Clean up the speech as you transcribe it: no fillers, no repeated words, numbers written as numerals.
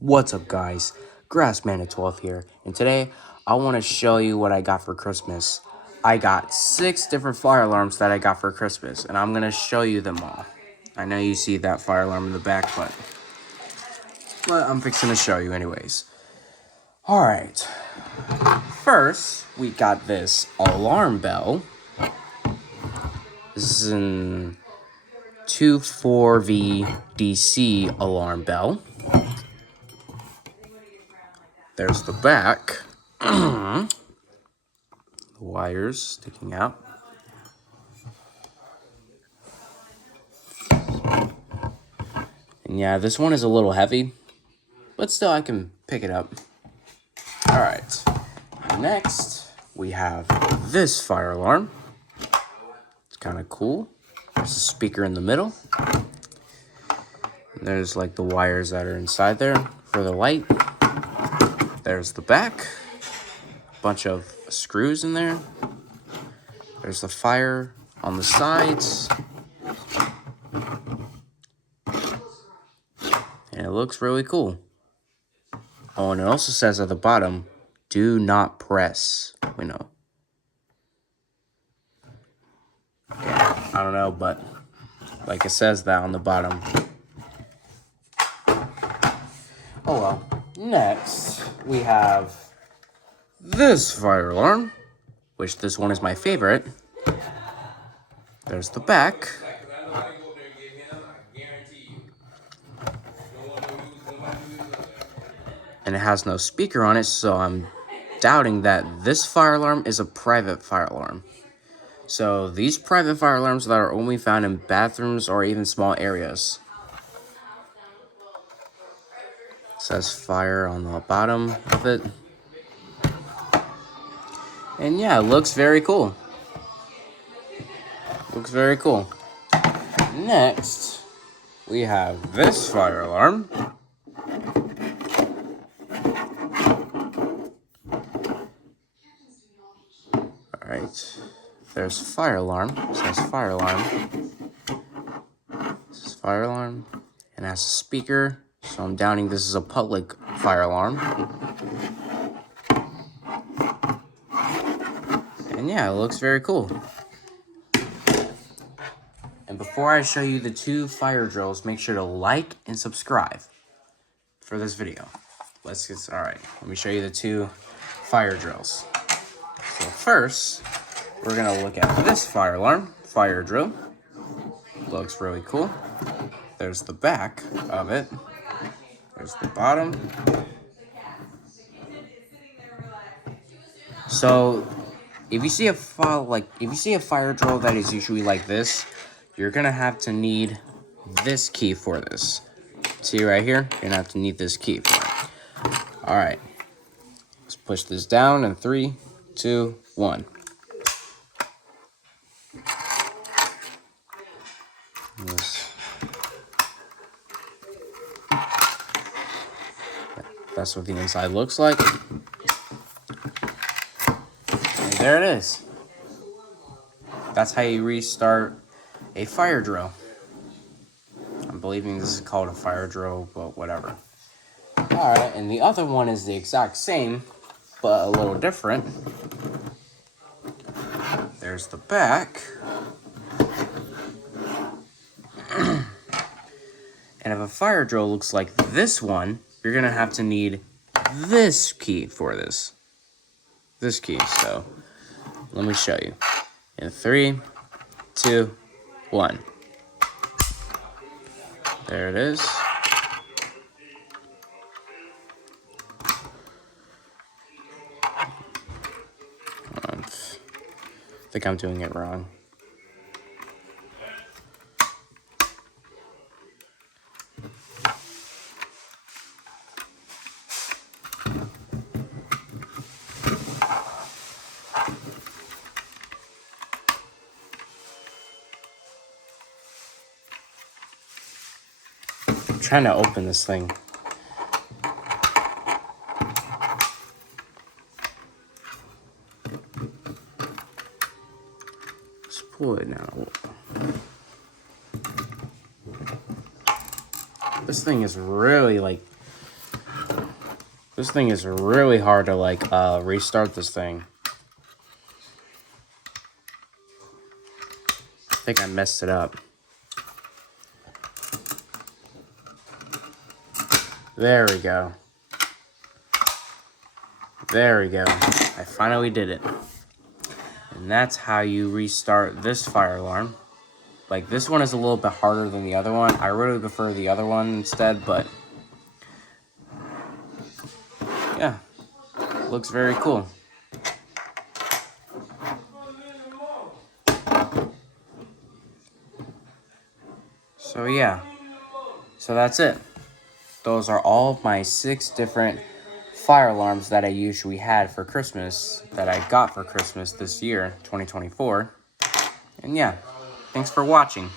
What's up, guys? Grassman12 here, and today I want to show you what I got for Christmas. I got 6 different fire alarms that I got for Christmas, and I'm going to show you them all. I know you see that fire alarm in the back, but I'm fixing to show you anyways. Alright, first we got this alarm bell. This is an 24V DC alarm bell. There's the back. The wires sticking out. And yeah, this one is a little heavy, but still I can pick it up. Alright, next we have this fire alarm. It's kind of cool. There's a speaker in the middle. And there's like the wires that are inside there for the light. There's the back. Bunch of screws in there. There's the fire on the sides. And it looks really cool. Oh, and it also says at the bottom, do not press. We know. Okay, I don't know, but like it says that on the bottom. Oh well. Next, we have this fire alarm, which this one is my favorite. There's the back. And it has no speaker on it, so I'm doubting that this fire alarm is a private fire alarm. So these private fire alarms that are only found in bathrooms or even small areas. It says fire on the bottom of it. And yeah, it looks very cool. Looks very cool. Next, we have this fire alarm. Alright, there's fire alarm. It says fire alarm. This is fire alarm. And it has a speaker. So I'm doubting this is a public fire alarm. And yeah, it looks very cool. And before I show you the 2 fire drills, make sure to like and subscribe for this video. Alright, let me show you the 2 fire drills. So first, we're gonna look at this fire alarm, fire drill. Looks really cool. There's the back of it. There's the bottom. So, if you see a fire drill that is usually like this, you're gonna have to need this key for this. See right here? You're gonna have to need this key for it. Alright. Let's push this down in 3, 2, 1. That's what the inside looks like. And there it is. That's how you restart a fire drill. I'm believing this is called a fire drill, but whatever. Alright, and the other one is the exact same, but a little different. There's the back. And if a fire drill looks like this one, you're gonna have to need this key for this. This key, so let me show you. In 3, 2, 1. There it is. I think I'm doing it wrong. I'm trying to open this thing. Let's pull it now. This thing is really like This thing is really hard to like restart this thing. I think I messed it up. There we go. There we go. I finally did it. And that's how you restart this fire alarm. Like, this one is a little bit harder than the other one. I really prefer the other one instead, but yeah, looks very cool. So yeah, so that's it. Those are all of my 6 different fire alarms that I usually had for Christmas, that I got for Christmas this year, 2024. And yeah, thanks for watching.